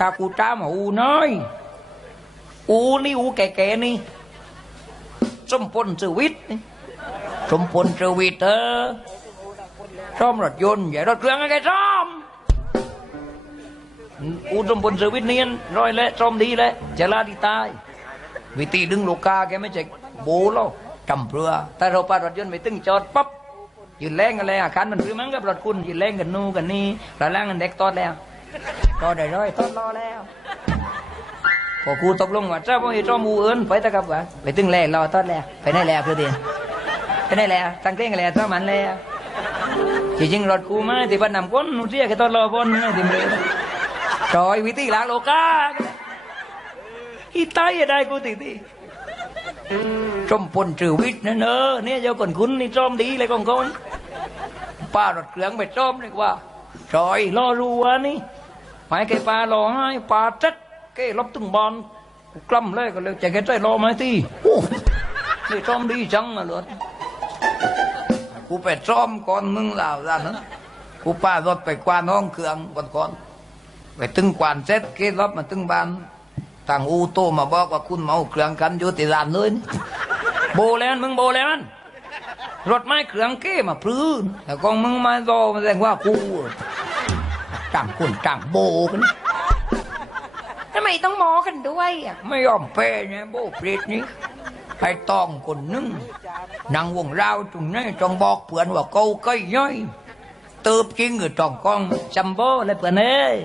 ข้ากูตามาอูน้อย อูนี่อูแก่ๆนี่สมพลสวิทย์นี่สมพลสวิทย์เออซ่อมรถยนต์อย่ารถเครื่องอะไรซ่อมอูสมพลสวิทย์เนียนร้อยแล้วซ่อมดีแล้วจลาดีตายวิธีดึงลูกกาแกไม่ใช่โบหรอกจำเรือแต่เราปารถยนต์ไปตึงจอดปั๊บยืนแรงกันเลยอาคารมันคือมั้งกับรถคุณยืนแรงกันนู่กันนี่ระล่างกันเด็กตอดแล้ว ตอได้ร้อยตอดรอแล้ว พอกูตกลงว่าเจ้าพ่อเจ้ามูเอิญไปตะกับว่าไปตึงแล่รอตอดแล้วไปได้แล้วเพื่อเดียไปได้แล้วตั้งเต้งกันแล้วเจ้ามันแล้วจริงรถกูมาที่บ้านนำก้นนู่นเสียแค่ตอดรอบนนะดิมเลยจอยวิธีล้างโลกาอีตายได้กูติทีจมพลจือวิทย์นั่นเออเนี่ยเจ้าคนคุณนี่จอมดีเลยของคนป้ารถเครื่องไปจอมเลยว่าจอยรอรู้วะนี่ หมายแกปลารอให้ปลาจัด cái lắp từng bon clâm lên còn chạy cái trái lo mấy tí để trong đi chăng mà luôn กูไปซ้อมก่อนมึงเหล่าด้านนั้นกูป้ารถไปกวานห้องเครื่องก่อนก่อนไปตึงกวานเสร็จเกรถมาตึงบ้านต่างอูโตมาบอกว่าคุณเมาเครื่องกันอยู่ที่ร้านเลยโบแล้วมึงโบแล้วมันรถไม้เครื่องเก้มาพื้นแต่กองมึงมาโดมาแสดงว่ากู จังคุณจังโบกันทำไมต้องหมอกันด้วยอะไม่ยอมแพ้เนี่ยโบเปรตนี้ให้ต้องคนหนึงนั่งวงราวตรงนี้จองบอกเพื่อนว่าเกาใกล้ย่อยเติบจริงหรือจองกองจัมโบ้เลยเพื่อนเอ้ย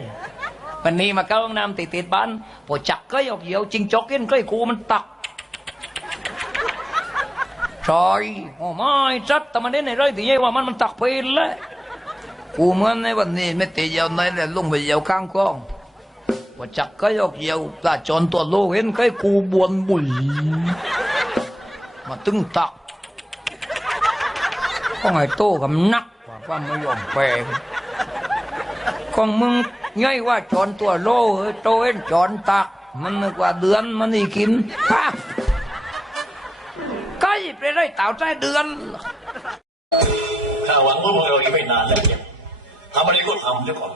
วันนี้มาเข้าห้องน้ำติดติดๆบ้านพอจักก็ยกเหี่ยวจริงจอกเกินก็กูมันตักชอยโอ้ไม่จัดแต่มันได้ในไรที่ยี่ว่ามันมันตักไปแล้ว กูเหมือนในวันนี้ไม่ตีเยาวในเลยลงไปเยาวข้างกล้องว่าจักก็ยกเยียวตาจนตัวโลกเห็นใครกูบวนบุยมาตึงตักก็ไงโตกับนักว่าความไม่ยอมแปลของมึงง่ายว่าจอนตัวโลเอ้ยโตเห็นจอนตัก มันนึกว่าเดือนมันนี่กินฮะใกล้ไปได้เต่าใจเดือนข้าหวังว่าพวกเราอีกไม่นานแล้วเนี่ย ทำอะไรก็ทำเดี๋ยวก่อน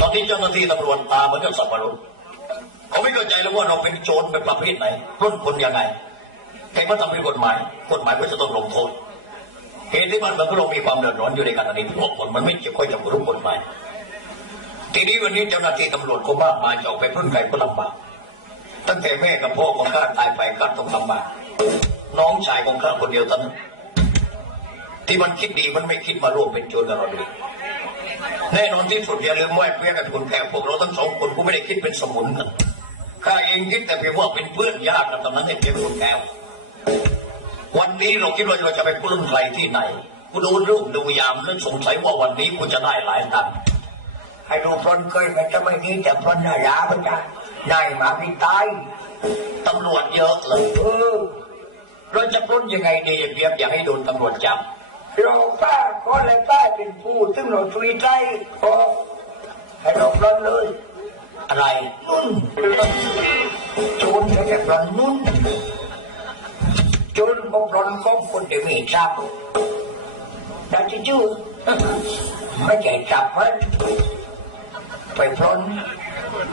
ตอนที่เจ้าหน้าที่ตำรวจตามเหมือนกับสัตว์มนุษย์เขาไม่เข้าใจแล้วว่าเราเป็นโจรเป็นประเภทไหนปล้นคนยังไงใครมาทำผิดกฎหมาย กฎหมายก็จะต้องลงโทษเหตุที่มันมันก็เรามีความเดือดร้อนอยู่ในขณะนี้พวกคนมันไม่เกี่ยวข้องกับรู้กฎหมาย ทีนี้วันนี้เจ้าหน้าที่ตำรวจก็มากมายจะออกไปปล้นใครก็ลำบากตั้งแต่แม่กับพ่อของข้าตายไปข้าต้องลำบากน้องชายของข้าคนเดียวเท่านั้นที่มันคิดดีมันไม่คิดมาร่วมเป็นโจรกับเราด้วย แน่นอนที่สุดอย่าลืมว่าเพื่อนกับคนแก่พวกเราทั้งสองคนกูไม่ได้คิดเป็นสมุนกันข้าเองคิดแต่เพียงว่าเป็นเพื่อนญาติกันตอนนั้นให้เพียงคนแก้ววันนี้เราคิดว่าเราจะไปปล้นใครที่ไหนกูดูรูปดูยามแล้วสงสัยว่าวันนี้กูจะได้หลายตังค์ให้ดูพลนเคยมันจะไม่ดีแต่พลนน่ายาพระจ้านายมาพิตายตำรวจเยอะเลยเออเราจะปล้นยังไงดีเพียบอย่าให้โดนตำรวจจับ เราป้าก็เลยป้าเป็นผู้ซึ่งเราช่วยใจพอให้เราปลนเลย อะไรนุ่นโจรใช้แต่ปลนนุ่นโจรก็ปลนของคนเดียวไม่ทราบได้ที่ชื่อไม่ใช่จับมันไปปลน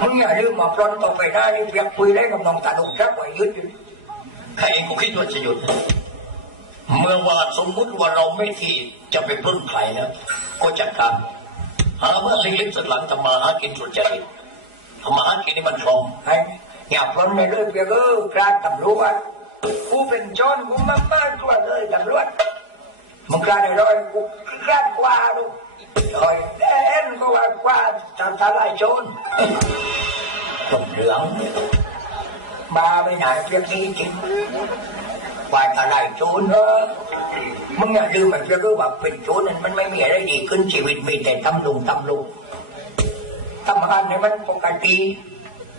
มึงอย่าลืมมาปลนต่อไปได้เพียงคุยได้กับน้องตาหนุ่มจักไว้ยึดใครเองก็คิดว่าจะหยุด เมื่อว่าสมมุติว่าเราไม่ที่จะไปปล้นใครนะก็จัดการหาเมื่อเล็กๆสักหลังทำมาหากินสุดใจทำมาหากินนี่มันคล่องไอ้อย่าปล้นไปเลยเพียงเออกล้าตำรวจกูเป็นโจรกูมากมากกว่าเลยตำรวจมึงกล้าได้ร้อยกูกล้ากว่าลูกร้อยแอนก็ว่ากว่าจะทลายโจรต้นเหลืองบาไปไหนเพียงนี้จริง ว่าอะไรโจรเนอะมึงอย่าลืมมันจะรู้ว่าเป็นโจรนั้นมันไม่มีอะไรดีขึ้นชีวิตมีแต่ตำลุงตำลุงทำงานให้มันปกติ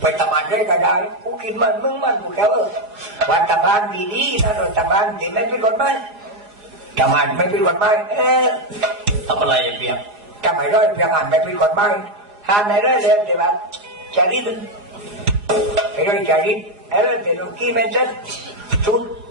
ไปทำงานได้ก็ได้กูกินมันมึงมันกูแค่เออว่าทำงานดีๆนะเราทำงานที่ไม่ผิดกฎหมายทำงานไม่ผิดกฎหมายเอ๊ะทำอะไรเปียกทำไมร้อยทำงานไม่ผิดกฎหมายหาไหนได้เลยเดี๋ยวว่าจารีตไอ้ร้อยจารีตไอ้ร้อยเดี๋ยวกี้ไม่ชัดชุด